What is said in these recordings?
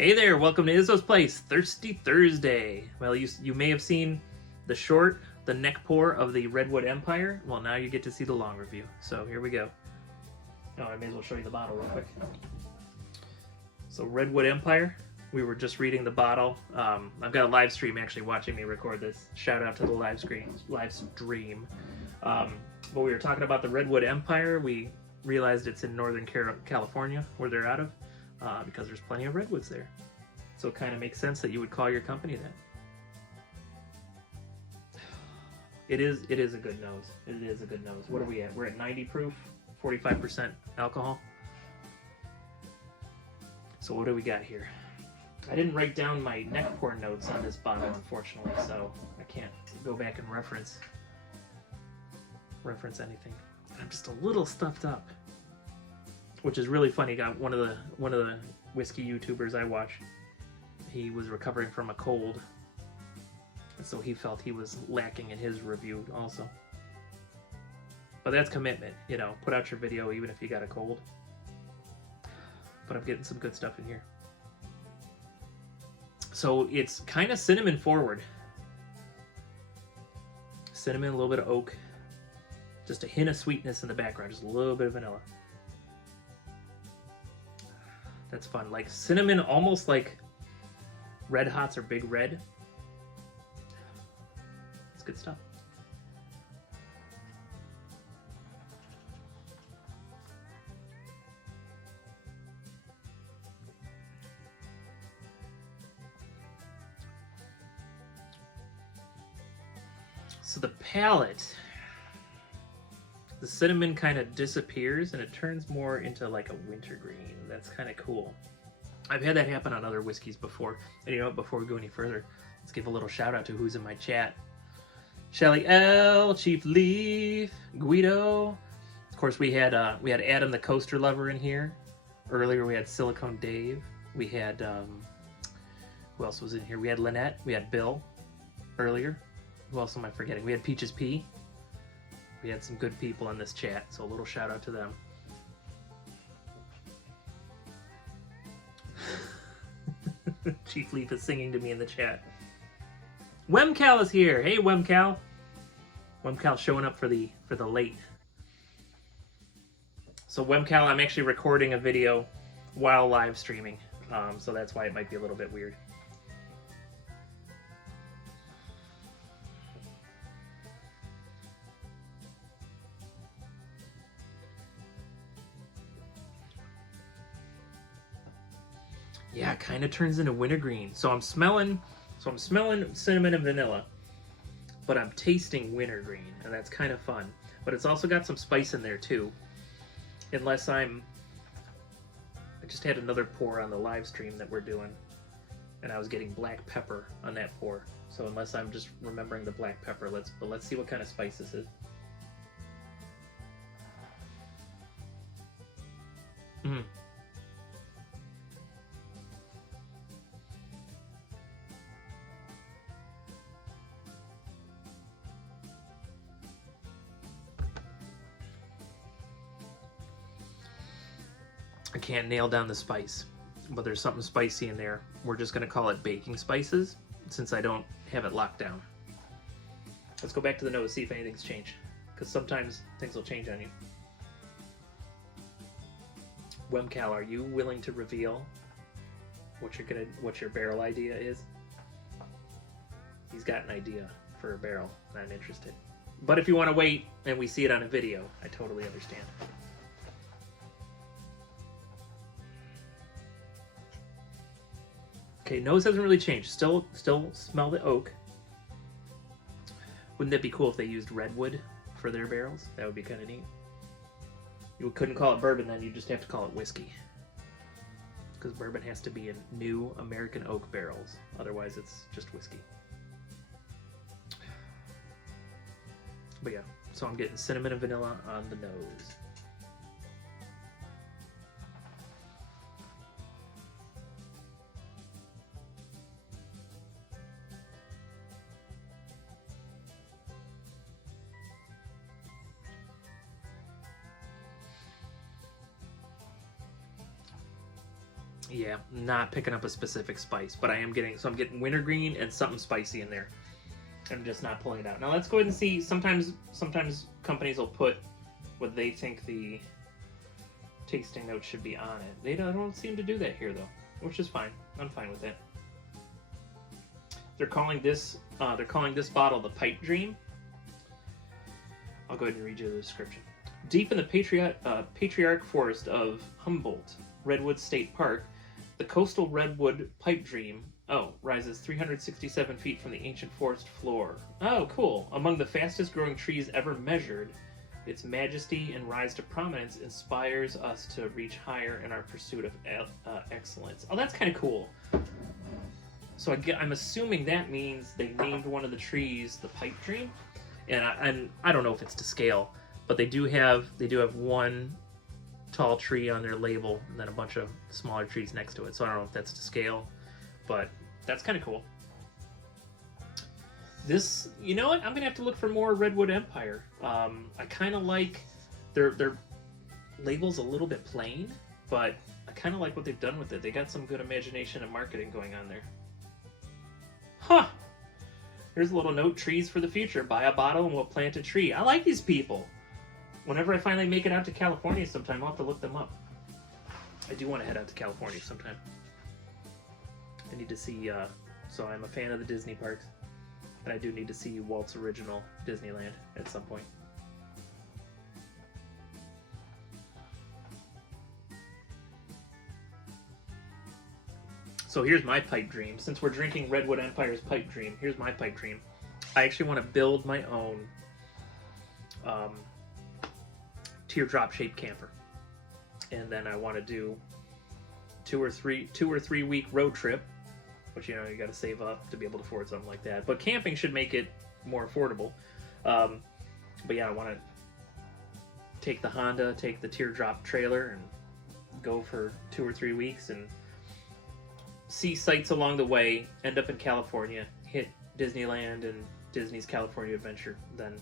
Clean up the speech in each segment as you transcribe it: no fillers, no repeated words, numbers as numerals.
Hey there, welcome to Izzo's Place, Thirsty Thursday. Well, you may have seen the short, the neck pour of the Redwood Empire. Well, now you get to see the long review. So here we go. Oh, I may as well show you the bottle real quick. So Redwood Empire, we were just reading the bottle. I've got a live stream actually watching me record this. Shout out to the live stream. But we were talking about the Redwood Empire. We realized it's in Northern California, where they're out of. Because there's plenty of redwoods there. So it kind of makes sense that you would call your company that. It is a good nose. It is a good nose. What are we at? We're at 90 proof, 45% alcohol. So what do we got here? I didn't write down my neck pour notes on this bottle, unfortunately, so I can't go back and reference anything. I'm just a little stuffed up. Which is really funny. Got one of the whiskey YouTubers I watch. He was recovering from a cold, and so he felt he was lacking in his review also. But that's commitment, you know. Put out your video even if you got a cold. But I'm getting some good stuff in here. So it's kind of cinnamon forward. Cinnamon, a little bit of oak, just a hint of sweetness in the background, just a little bit of vanilla. That's fun. Like cinnamon, almost like Red Hots or Big Red. It's good stuff. So the palate, the cinnamon kind of disappears and it turns more into like a wintergreen. That's kind of cool. I've had that happen on other whiskeys before. And you know what, before we go any further, let's give a little shout out to who's in my chat. Shelly L, Chief Leaf, Guido. Of course, we had Adam the Coaster Lover in here. Earlier we had Silicone Dave. We had, who else was in here? We had Lynette, we had Bill earlier. Who else am I forgetting? We had Peaches P. We had some good people in this chat, so a little shout out to them. Chief Leaf is singing to me in the chat. Wemcal is here. Hey, Wemcal. Wemcal showing up for the late. So Wemcal, I'm actually recording a video while live streaming, so that's why it might be a little bit weird. Yeah, it kind of turns into wintergreen. So I'm smelling cinnamon and vanilla, but I'm tasting wintergreen, and that's kind of fun. But it's also got some spice in there too. I just had another pour on the live stream that we're doing, and I was getting black pepper on that pour. So unless I'm just remembering the black pepper, let's see what kind of spice this is. I can't nail down the spice, but there's something spicy in there. We're just going to call it baking spices since I don't have it locked down. Let's go back to the nose, see if anything's changed, because sometimes things will change on you. Wemcal, are you willing to reveal what your barrel idea is? He's got an idea for a barrel. I'm interested. But if you want to wait and we see it on a video, I totally understand. Okay, nose hasn't really changed. Still smell the oak. Wouldn't that be cool if they used Redwood for their barrels? That would be kind of neat. You couldn't call it bourbon then, you just have to call it whiskey. Because bourbon has to be in new American oak barrels. Otherwise it's just whiskey. But yeah, so I'm getting cinnamon and vanilla on the nose. Yeah, not picking up a specific spice, but I am getting, so I'm getting wintergreen and something spicy in there. I'm just not pulling it out. Now let's go ahead and see. Sometimes companies will put what they think the tasting notes should be on it. They don't seem to do that here though, which is fine. I'm fine with it. They're calling this bottle the Pipe Dream. I'll go ahead and read you the description. Deep in the patriarch forest of Humboldt, Redwood State Park, the coastal Redwood Pipe Dream rises 367 feet from the ancient forest floor. Oh, cool. Among the fastest growing trees ever measured, its majesty and rise to prominence inspires us to reach higher in our pursuit of excellence. Oh, that's kind of cool. So I'm assuming that means they named one of the trees the Pipe Dream, and I don't know if it's to scale, but they do have one tall tree on their label and then a bunch of smaller trees next to it. So I don't know if that's to scale, but that's kind of cool. This, you know what? I'm gonna have to look for more Redwood Empire. I kind of like their label's a little bit plain, but I kind of like what they've done with it. They got some good imagination and marketing going on there. Huh. Here's a little note: trees for the future. Buy a bottle and we'll plant a tree. I like these people. Whenever I finally make it out to California sometime, I'll have to look them up. I do want to head out to California sometime. I need to see, so I'm a fan of the Disney parks, and I do need to see Walt's original Disneyland at some point. So here's my pipe dream. Since we're drinking Redwood Empire's Pipe Dream, here's my pipe dream. I actually want to build my own teardrop shaped camper, and then I want to do two or three week road trip, which you got to save up to be able to afford something like that. But camping should make it more affordable. But yeah, I want to take the Honda, take the teardrop trailer, and go for 2 or 3 weeks and see sights along the way. End up in California, hit Disneyland and Disney's California Adventure, then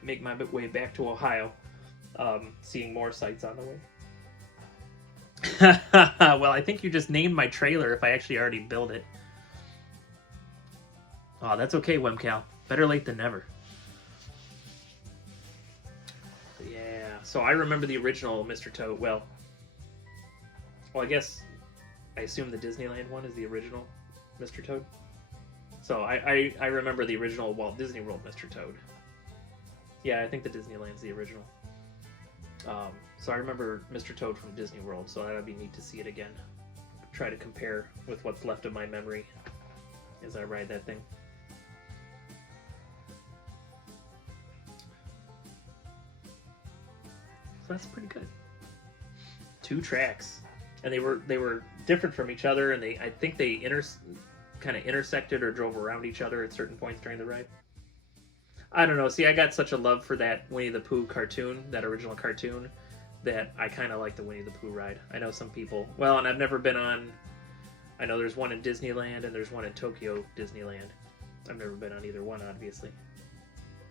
make my way back to Ohio. Seeing more sights on the way. Well, I think you just named my trailer if I actually already built it. Oh, that's okay, Wemcal. Better late than never. But yeah, so I remember the original Mr. Toad. Well, I guess I assume the Disneyland one is the original Mr. Toad. So I remember the original Walt Disney World Mr. Toad. Yeah, I think the Disneyland's the original. So I remember Mr. Toad from Disney World, so that'd be neat to see it again. Try to compare with what's left of my memory as I ride that thing. So that's pretty good. 2 tracks, and they were different from each other, and I think they kind of intersected or drove around each other at certain points during the ride. I don't know. See, I got such a love for that Winnie the Pooh cartoon, that original cartoon, that I kind of like the Winnie the Pooh ride. I know some people... Well, and I've never been on... I know there's one in Disneyland and there's one in Tokyo Disneyland. I've never been on either one, obviously.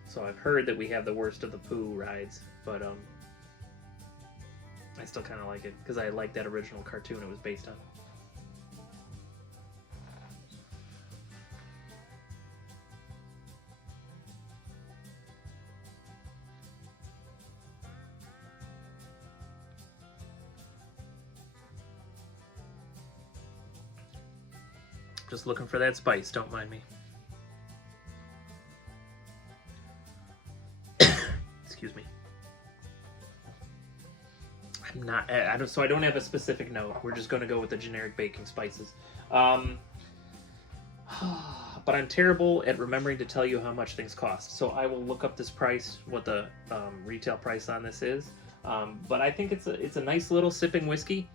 So I've heard that we have the worst of the Pooh rides, but I still kind of like it, because I like that original cartoon it was based on. Just looking for that spice, don't mind me. Excuse me. So I don't have a specific note. We're just going to go with the generic baking spices. But I'm terrible at remembering to tell you how much things cost. So I will look up this price, what the retail price on this is. But I think it's a nice little sipping whiskey.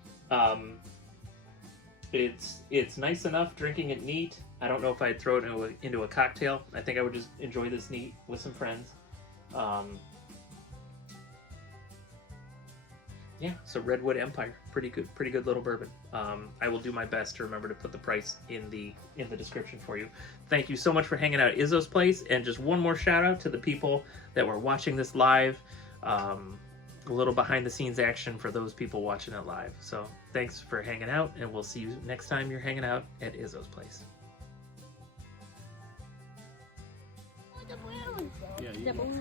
It's nice enough, drinking it neat. I don't know if I'd throw it into a cocktail. I think I would just enjoy this neat with some friends. Yeah, so Redwood Empire, pretty good little bourbon. I will do my best to remember to put the price in the description for you. Thank you so much for hanging out at Izzo's place, and just one more shout out to the people that were watching this live. a little behind the scenes action for those people watching it live. So thanks for hanging out, and we'll see you next time you're hanging out at Izzo's place.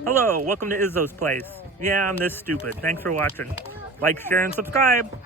Hello, welcome to Izzo's place. Yeah, I'm this stupid. Thanks for watching. Like, share, and subscribe.